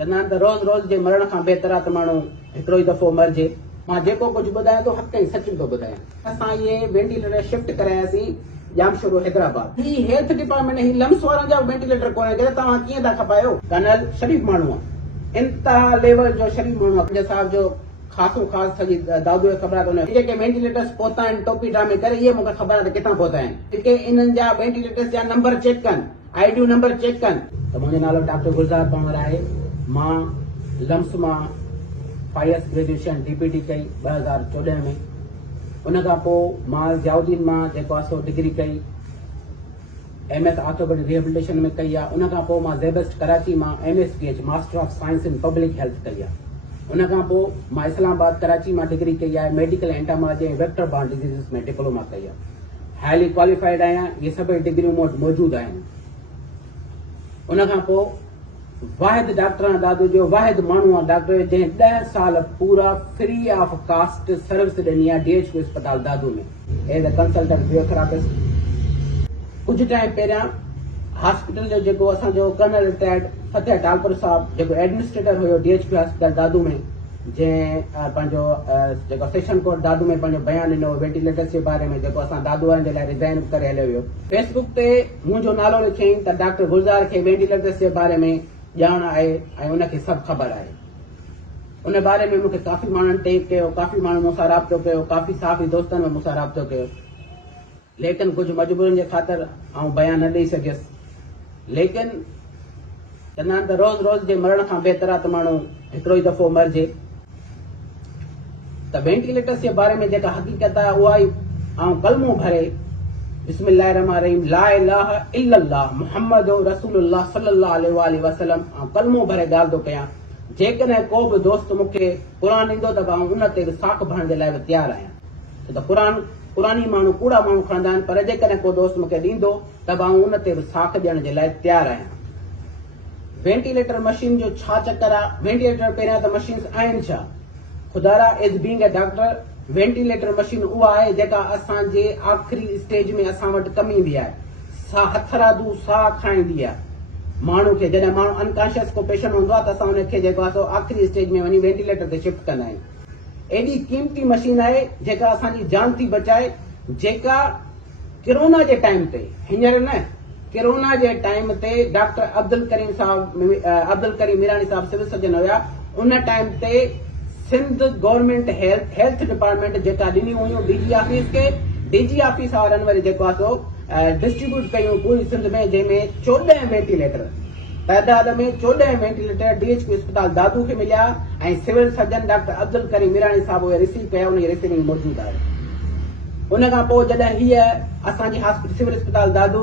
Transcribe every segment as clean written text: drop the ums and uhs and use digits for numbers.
रोज़ रोज़ जे मरण खां बहितर आहे त माण्हू हिकिड़ो ई दफ़ो मरिजे। मां जेको कुझु ॿुधायां थो हक़ ऐं सच थो ॿुधायां। असां इहे वेंटिलेटर शिफ्ट करायासीं जामशोरो हैदराबाद। ही हेल्थ डिपार्टमेंट ही लम्स वारनि जा वेंटिलेटर कोन्हे कि तव्हां कीअं था खपायो। कर्नल शरीफ़ माण्हू आहे, इंतिहा लेवल जो शरीफ़ माण्हू आहे। साहिब जो ख़ासो ख़ासि सॼी दादू खे ख़बर आहे त जेके वेंटिलेटर्स पहुता आहिनि टोपी ड्रामे करे इहे मूंखे ख़बर आहे त किथां पहुता आहिनि। जेके इन्हनि जा वेंटिलेटर्स जा नंबर चेक कनि, आईडियूं नंबर चेक कनि। त मुंहिंजो नालो डॉक्टर गुलज़ार पंवर आहे। मां लम्स मां फाइस ग्रेजुएशन डीपीटी कई 2014 में। उन खां पोइ मां ज़ियाउद्दीन मां जेको आहे सो डिग्री कई MS ऑर्थोपेडिक रिहेबिलिटेशन में कई आहे। उन खां पोइ मां ज़ेबस्ट कराची मां MSPH master of science in public health कई आहे। उन खां पोइ मां इस्लामाबाद कराची मां डिग्री कई आहे मेडिकल एंटामोलॉजी ऐं वेक्टर बॉर्न डिजीज़िस में डिप्लोमा कई आहे। हाईली क्वालिफाइड आहियां। इहे सभई डिग्रियूं मूं वटि मौजूदु आहिनि। उन खां पोइ वाहिद डॉक्टर आहे दादू जो, वाहिद माण्हू आहे डॉक्टर जंहिं 10 साल पूरा फ्री ऑफ कास्ट सर्विस ॾिनी आहे DHQ अस्पताल दादू में एज अ कंसल्टेंट फिजियोथेरेपिस्ट। कुझु टाइम पहिरियां हॉस्पिटल जो जेको असांजो कर्नल रिटायर्ड फतेह टालपुर साहब जेको एडमिनिस्ट्रेटर हुयो DHQ अस्पताल दादू में, जंहिं पंहिंजो जेको सेशन कोर्ट दादू में पंहिंजो बयानु ॾिनो वेंटिलेटर्स जे बारे में, जेको असां दादू वारनि जे लाइ रिज़ाइन करे हलियो वियो। फेसबुक ते मुंहिंजो नालो लिखियईं त डॉक्टर गुलज़ार खे वेंटिलेटर्स जे बारे में ॼाण आहे ऐं उनखे सभु ख़बर आहे। उन बारे में मूंखे काफ़ी माण्हुनि टेक कयो, काफ़ी माण्हू मूंसां राब्तो कयो, काफ़ी साफ़ी दोस्तनि में मूंसां राब्तो कयो, लेकिन कुझु मजबूरियुनि जे ख़ातिर आउं बयानु न ॾेई सघियुसि। लेकिन चवंदा आहिनि त रोज़ रोज़ जे मरण खां बहितर आहे त माण्हू हिकिड़ो ई दफ़ो मरिजे। त वेंटिलेटर्स जे बारे में जेका हक़ीक़त आहे उहा ई आउं कलमो भरे बिस्मिल्लाहिर्रहमानिर्रहीम ला इलाहा इल्लल्लाह मुहम्मद रसूलुल्लाह सल्लल्लाहु अलैहि वसल्लम कलमो भरे ॻाल्हि थो कयां। जेकॾहिं को बि दोस्त मूंखे क़ुरान ईंदो त आउं उन ते साख भरण जे लाइ बि तयारु आहियां। त क़ुरानी माण्हू कूड़ा माण्हू खणंदा आहिनि, पर जेकॾहिं को दोस्त मूंखे ॾींदो त आउं उन ते बि साख ॾियण जे लाइ तयारु आहियां। वेंटिलेटर मशीन जो छा चकर आहे? वेंटिलेटर पहिरियां त मशीन्स आहिनि छा? खुदारा is being a doctor, ventilator machine उहा आहे जेका असांजे आख़िरी स्टेज में असां वटि कमु ईंदी आहे। हथरादू साह खाईंदी आहे माण्हू खे। जॾहिं माण्हू अनकॉन्शियस को पेशेंट हूंदो आहे त असां उनखे जेको आहे सो आख़िरी स्टेज में वञी वेंटिलेटर ते शिफ्ट कंदा आहियूं। एॾी क़ीमती मशीन आहे जेका असांजी जान थी बचाए, जेका कोरोना जे टाइम ते, हींअर न, कोरोना जे टाइम ते डॉक्टर अब्दुल करीम मीरानी साहब सिविल सर्जन हुया। उन टाइम ते सिंध गवर्नमेंट हेल्थ डिपार्टमेंट जेका ॾिनियूं हुयूं DG ऑफिस खे, DG ऑफिस वारनि वरी जेको आहे सो डिस्ट्रीब्यूट कयूं पूरी सिंध में, जंहिंमें 14 वेंटिलेटर तइदाद में 14 वेंटिलेटर DHQ अस्पताल दादू खे मिलिया ऐं सिविल सर्जन डॉक्टर अब्दुल करीम मीरानी साहब उहे रिसीव कया। उन जी रिसीविंग मौजूदु आहे। उन खां पोइ जॾहिं हीअ असांजी सिविल अस्पताल दादू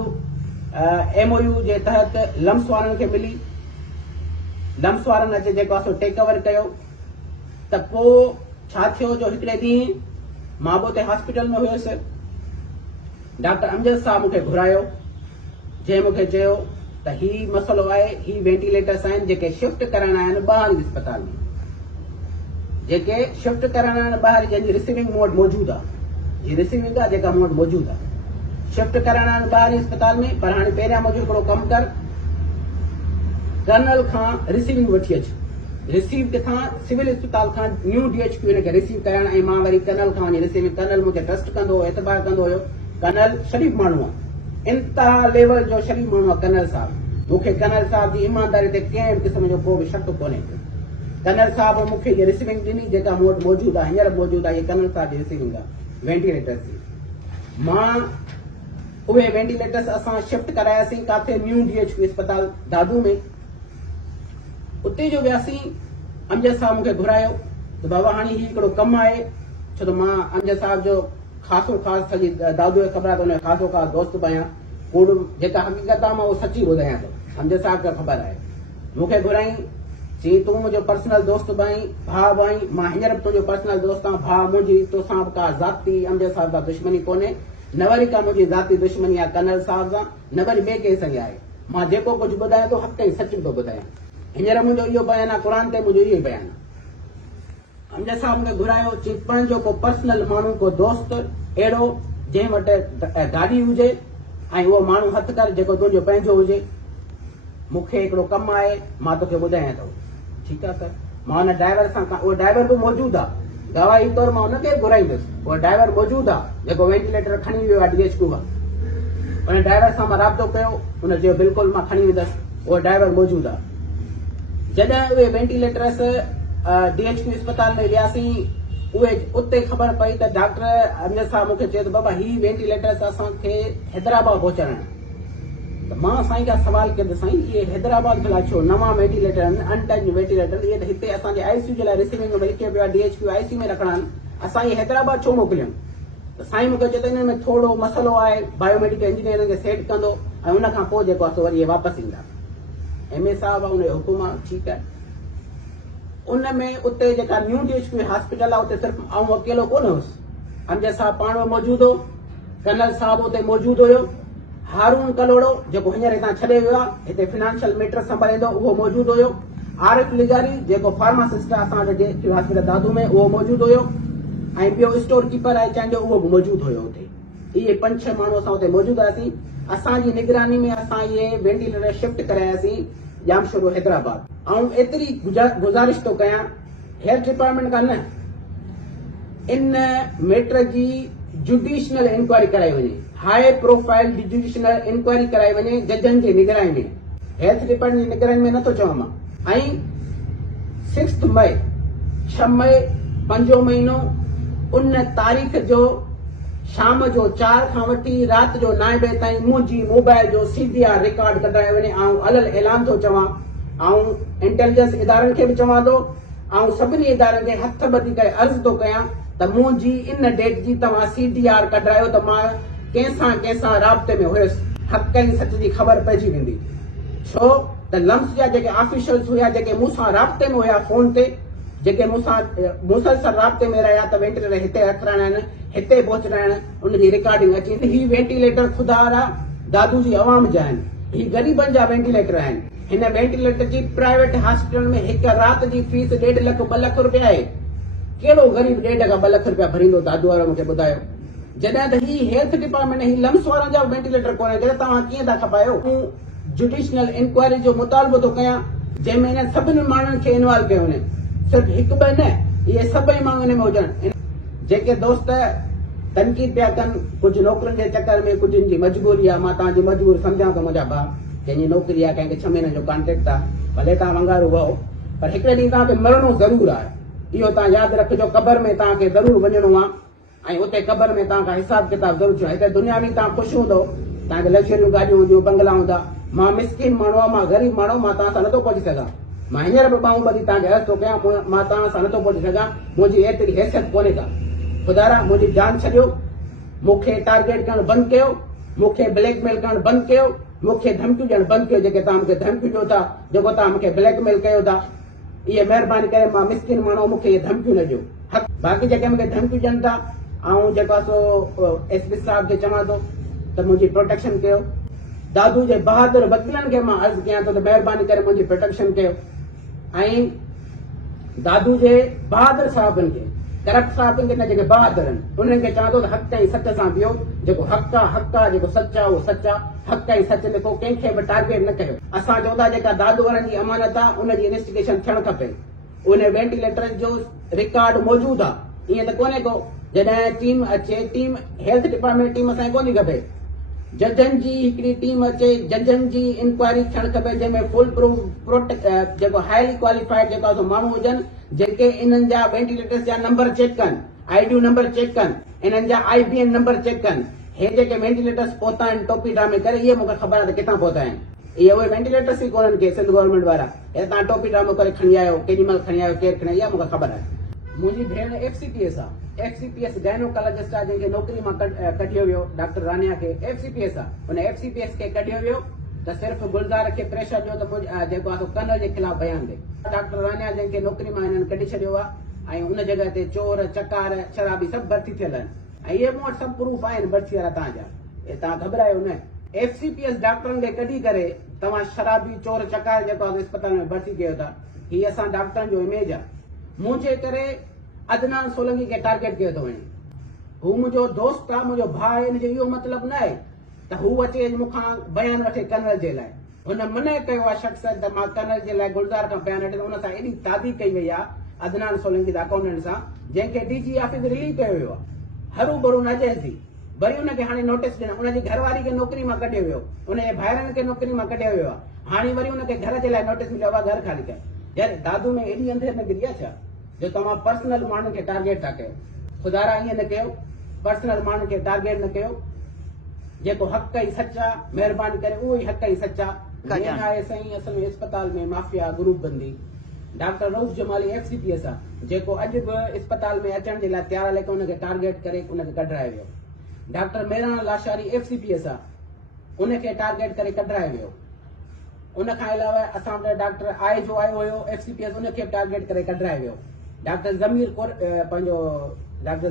MOU जे तहत लम्स वारनि खे मिली, लम्स वारनि अचे जेको आहे सो टेक ओवर कयो। त पोइ छा थियो जो हिकिड़े ॾींहुं मां बि उते हॉस्पिटल में हुयुसि। डॉक्टर अमजद साहब मूंखे घुरायो, जंहिं मूंखे चयो त ही मसइलो आहे, ही वेंटिलेटर्स आहिनि जेके शिफ्ट कराइणा आहिनि ॿाहिरि अस्पताल में, जेके शिफ्ट कराइणा आहिनि ॿाहिरि, जंहिंजी रिसीविंग मूं वटि मौजूदु आहे। जी रिसीविंग आहे जेका मूं वटि मौजूदु आहे। शिफ्ट कराइणा आहिनि ॿाहिरि अस्पताल में, पर हाणे पहिरियां मुंहिंजो हिकिड़ो कमु कर, कर्नल खां रिसीविंग वठी अचु। रिसीव किथां? सिविल अस्पताल खां न्यू DHQ खे रिसीव कराइण, ऐं मां वरी कर्नल खां वञी रिसीविंग। कर्नल मूंखे ट्रस्ट कंदो हुयो, एतबार कंदो हुयो। कर्नल शरीफ़ माण्हू आहे, इंतिहा लेवल जो शरीफ़ माण्हू आहे कर्नल साहब। मूंखे कर्नल साहब जी ईमानदारी ते कंहिं क़िस्म जो को बि शक कोन्हे। कर्नल साहब मूंखे इहा रिसीविंग ॾिनी जेका मूं वटि मौजूदु आहे, हींअर मौजूदु आहे। इहा कर्नल साहब जी रिसीविंग आहे वेंटिलेटर्स जी। मां उहे वेंटिलेटर्स असां शिफ्ट करायासीं काथे? न्यू DHQ अस्पताल दादू में। उते जो वियासीं। अमजद साहब मूंखे घुरायो त बाबा हाणे ही हिकिड़ो कमु आहे, छो त मां अमजद साहब जो ख़ासो ख़ासि सॼी दादू खे ख़बर आहे त उन ख़ासो ख़ासि दोस्त बि आहियां। कूड़ जेका हक़ीक़त आहे मां उहो सची ॿुधायां थो। अमजद साहब खे ख़बर आहे। मूंखे घुराई, चई तूं मुंहिंजो पर्सनल दोस्त बि आहीं, भाउ बि आहीं। मां हींअर बि तुंहिंजो पर्सनल दोस्त आहियां, भाउ। मुंहिंजी तोसां बि का ज़ाती अमजद साहब सां दुश्मनी कोन्हे, न वरी का मुंहिंजी ज़ाती दुश्मनी आहे कर्नल साहब सां, न वरी ॿिए कंहिं सां आहे। मां जेको कुझु ॿुधायां थो हक़ ऐं सच थो ॿुधायां। हींअर मुंहिंजो इहो बयानु आहे, क़ुर ते मुंहिंजो इहो ई बयानु आहे। अमजद साहब मूंखे घुरायो, चई पंहिंजो को पर्सनल माण्हू, को दोस्त अहिड़ो जंहिं वटि गाॾी हुजे ऐं उहो माण्हू हथु कर जेको तुंहिंजो पंहिंजो हुजे। मूंखे हिकिड़ो कमु आहे, मां तोखे ॿुधायां थो। ठीकु आहे सर, मां हुन ड्राइवर सां उहो ड्राइवर बि मौजूदु आहे, गवाही तौरु मां हुनखे घुराईंदुसि, उहो ड्राइवर मौजूदु आहे जेको वेंटिलेटर खणी वियो आहे DHQ मां। उन ड्राइवर सां मां राब्तो कयो, हुन चयो बिल्कुलु मां खणी वेंदुसि, उहो ड्राइवर मौजूदु आहे। जॾहिं उहे वेंटिलेटर्स DHQ अस्पताल में वियासीं, उहे उते ख़बर पई त डॉक्टर अमजद साहब मूंखे चयो त बाबा ही वेंटिलेटर्स असांखे हैदराबाद पहुचाइणा आहिनि। त मां साईं खां सवाल कयो त साईं इहे हैदराबाद भला छो, नवां वेंटिलेटर आहिनि, अनटच वेंटिलेटर, इहे त हिते असांजे ICU जे लाइ रिसीविंग में लिखियो पियो आहे DHQ ICU में रखणा आहिनि, असां इहे हैदराबाद छो मोकिलियूं? त साईं मूंखे चयो त इन में थोरो मसइलो आहे, बायोमेडिकल इंजीनियरिंग खे सेट कंदो ऐं उन खां पोइ जेको आहे वरी इहे वापसि ईंदा। MA साहब आहे, उन जो हुकुम आहे, ठीकु आहे। उन में उते जेका न्यू DHQ हॉस्पिटल आहे उते सिर्फ़ु आऊं अकेलो कोन हुयुसि, अमजद साहब पाण मौजूदु हो, कर्नल साहब उते मौजूदु हुयो, हारून कलोड़ो जेको हींअर हितां छॾे वियो आहे, हिते फिनेंशियल मैटर संभालींदो, उहो मौजूदु हुयो, आरिफ लिजारी जेको फार्मासिस्ट आहे असां वटि DHQ हॉस्पिटल दादू में, उहो मौजूदु हुयो, ऐं ॿियो स्टोर कीपर आहे चवंदो उहो बि मौजूदु हुयो हुते। इहे 5-6 माण्हू असां हुते मौजूदु हुआसीं। असांजी निगरानी में असां इहे वेंटिलेटर शिफ्ट करायासीं जामशोरो हैदराबाद। ऐं एतिरी गुज़ारिश थो कयां हेल्थ डिपार्टमेंट खां, न इन मैटर जी जुडिशनल इंक्वायरी कराई वञे, हाई प्रोफाइल जुडिशनल इंक्वायरी कराई वञे जजनि जी निगरानी में, हेल्थ डिपार्टमेंट जी निगरानी में नथो चवां मां। ऐं 6 मई 6 मई 5 महीनो उन तारीख़ जो शाम जो 4 खां वठी राति जो 9 बजे ताईं मुंहिंजी मोबाइल जो CDR रिकॉर्ड कढाए वञे। ऐं अलॻि ऐलान थो चवां, ऐं इंटेलिजेंस इदारनि खे बि चवां थो, ऐं सभिनी इदारनि खे हथ ॿधी करे अर्ज़ु थो कयां त मुंहिंजी इन डेट जी तव्हां CDR कढायो त मां कंहिंसां राब्ते में हुयुसि, हक़ ऐं सच जी ख़बर पइजी वेंदी। छो त लम्स जा जेके ऑफिशियल्स हुया, जेके मूंसां राब्ते में हुया फोन ते, जेके मूंसां मुसलसल राब्ते में रहिया त वेंटिलेटर हिते रखराइणा आहिनि, हिते पहुचणा आहिनि, उनजी रिकॉर्डिंग अची वेंदी। ही वेंटिलेटर खुदारा दादू जी अवाम जा आहिनि, ही ग़रीबनि जा वेंटिलेटर आहिनि। हिन वेंटिलेटर जी प्राइवेट हॉस्पिटल में हिकु राति जी फीस 1.5 लख 2 लख रुपया आहे। कहिड़ो ग़रीब 1.5 खां 2 लख रुपया भरींदो? दादू वारो मूंखे ॿुधायो। जॾहिं त ही हेल्थ डिपार्टमेंट ही लम्स वारनि जा वेंटिलेटर कोन्हे, जॾहिं तव्हां कीअं था खपायो? जुडिशनल इंक्वायरी जो मुतालबो थो कयां, जंहिंमें हिन सभिनी माण्हुनि खे इन्वॉल्व कयो वञे, सिर्फ़ु 1-2 न, इहे सभई माण्हू हिन में हुजनि। जेके दोस्त तनक़ीद पिया कनि कुझु नौकरियुनि जे चकर में, कुझु जी मजबूरी आहे, मां तव्हांजी मजबूरी सम्झां थो मुंहिंजा भाउ, कंहिंजी नौकरी आहे, कंहिंखे 6 महीननि जो कॉन्ट्रेक्ट आहे, भले तव्हां वंगारू वहो, पर हिकिड़े ॾींहुं तव्हांखे मरणो ज़रूरु आहे। इहो तव्हां यादि रखिजो, क़बर में तव्हांखे ज़रूरु वञिणो आहे ऐं उते क़बर में तव्हांखां हिसाब किताब ज़रूरु थियो। हिते दुनिया में तव्हां ख़ुशि हूंदो, तव्हांखे लग्ज़रियूं गाॾियूं हूंदियूं, बंगला हूंदा, मां मिसकिन माण्हू आहियां, मां ग़रीब माण्हू, मां तव्हां सां नथो पहुची सघां। मां हींअर बि ॿाहूं ॿधी तव्हांखे अर्ज़ु थो कयां, मां तव्हां सां नथो पहुची सघां, मुंहिंजी एतिरी हैसियत कोन्हे का। ख़ुदारा मुंहिंजी जान छॾियो, मूंखे टारगेट करणु बंदि कयो, मूंखे ब्लैकमेल करणु बंदि कयो, मूंखे धमकियूं ॾियणु बंदि कयो। जेके तव्हां मूंखे धमकियूं ॾियो था, जेको तव्हां मूंखे ब्लैकमेल कयो था, इहे महिरबानी करे, मां मिसकिन माण्हू, मूंखे इहे धमकियूं न ॾियो। बाक़ी जेके मूंखे धमकियूं ॾियनि था, ऐं जेको आहे सो SP साहब खे चवां थो त मुंहिंजी प्रोटेक्शन कयो। दादू जे बहादुर वकीलनि खे मां अर्ज़ु कयां थो त महिरबानी करे मुंहिंजी प्रोटेक्शन कयो। ऐं दादू जे बहादुर साहिबनि खे, करप्ट साहिबनि खे न, जेके बहादुर आहिनि, उन्हनि खे चवां थो त हक़ ऐं सच सां बीहो। जेको हक़ आहे हक़ आहे, जेको सच आहे उहो सच आहे। हक़ ऐं सच लिखो, कंहिंखे बि टारगेट न कयो। असां चवंदा जेका दादू वारनि जी अमानत आहे उनजी इन्वेस्टिगेशन थियणु खपे। उन वेंटिलेटर जो रिकॉर्ड मौजूदु आहे, ईअं त कोन्हे को। जॾहिं टीम अचे, टीम हेल्थ डिपार्टमेंट टीम असांखे कोन्हे खपे, जजनि जी हिकिड़ी टीम अचे, जजनि जी इंक्वायरी थियणु खपे, जंहिंमें फुल प्रूफ जेको हाईली क्वालिफाइड जेका माण्हू हुजनि, जेके इन्हनि जा वेंटिलेटर्स जा नंबर चेक कनि, ID नंबर चेक कनि, इन्हनि जा IBN नंबर चेक कनि। हे जेके वेंटिलेटर्स पहुता आहिनि टोपी ड्रामे करे, इहे मूंखे ख़बर आहे त किथां पहुता आहिनि। इहे उहे वेंटिलेटर्स ई कोन्हनि के सिंध गवर्नमेंट वारा, हे तव्हां टोपी ड्रामो करे खणी आयो, केॾीमहिल खणी आयो, केरु खणी आयो, मूंखे ख़बर आहे। मुंहिंजी भेण FCPS आहे, FCPS गाइनोकोलॉजिस्ट आहे, जंहिंखे नौकरी मां कढियो वियो, डॉक्टर रानिया खे FCPS आहे। हुन FCPS खे कढियो वियो त सिर्फ़ु गुलज़ार खे प्रेशर ॾियो त जेको आहे कर्नल जे ख़िलाफ़ बयान ॾे। डॉक्टर रानिया जंहिंखे नौकरी मां हिननि कढी छॾियो आहे, ऐं उन जॻह ते चोर, चकार, शराबी सभु भर्ती थियल आहिनि, ऐं इहे मूं वटि सभु प्रूफ आहिनि भर्ती वारा तव्हांजा। तव्हां घबरायो न। FCPS डॉक्टरनि खे कढी करे तव्हां शराबी, चोर, चकार जेको आहे अस्पताल में भर्ती कयो था, हीअ असां डॉक्टरनि जो इमेज आहे। मुंहिंजे करे अदनान सोलंकी खे टारगेट कयो थो वञे। हू मुंहिंजो दोस्त आहे, मुंहिंजो भाउ आहे, हिन जो इहो मतिलबु न आहे त हू अचे मूंखां बयान वठे कर्नल जे लाइ। हुन मना कयो आहे शख़्स त मां कर्नल जे लाइ गुलज़ार खां बयान वठे हुन सां एॾी तादी कई वई आहे अदनान सोलंकी अकाउंटेंट सां, जंहिंखे डीजी ऑफिस रिलीव कयो वियो आहे हरू भरू न चएसि। वरी हुनखे हाणे नोटिस ॾिनो, हुनजी घरवारी खे नौकिरी मां कढियो वियो, हुनजे भाइरनि खे नौकिरी मां कढियो वियो आहे। हाणे वरी हुनखे घर जे लाइ नोटिस मिलियो आहे घर ख़ाली कयो। यार दादू में एॾी अंधेर न गिरी आहे छा जो तव्हां पर्सनल माण्हुनि खे टारगेट था कयो? ख़ुदारा ईअं न कयो, पर्सनल माण्हुनि खे टारगेट न कयो। जेको हक़ ई सचा, महिरबानी करे उहो ई हक़ ई सचा। आहे साईं असल में अस्पताल में माफिया ग्रुप बंदी। डॉक्टर रऊफ जमाली FCPS आहे, जेको अॼु बि अस्पताल में अचण जे लाइ तयार आहे, लेकिन हुनखे टारगेट करे हुनखे कढाए वियो। डॉक्टर मेराना लाशारी FCPS आहे, उनखे टारगेट करे कढाए वियो। उन खां अलावा असां वटि डॉक्टर जो आयो हुयो FCPS, उनखे टारगेट करे कढाए वियो। डॉक्टर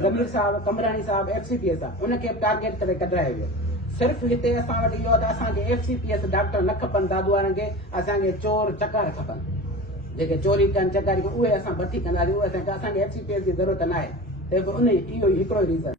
ज़मीर साहब कमरानी साहब FCPS आहे, उनखे टारगेट करे कढाए वियो। सिर्फ़ हिते असां वटि इहो आहे त असांखे FCPS डॉक्टर न खपनि दादू वारनि खे, असांखे चोर चकार खपनि, जेके चोरी कनि चकारी कनि उहे असां भर्ती कंदासीं। उहे असांखे FCPS जी ज़रूरत न आहे। त उन इहो हिकिड़ो रीज़न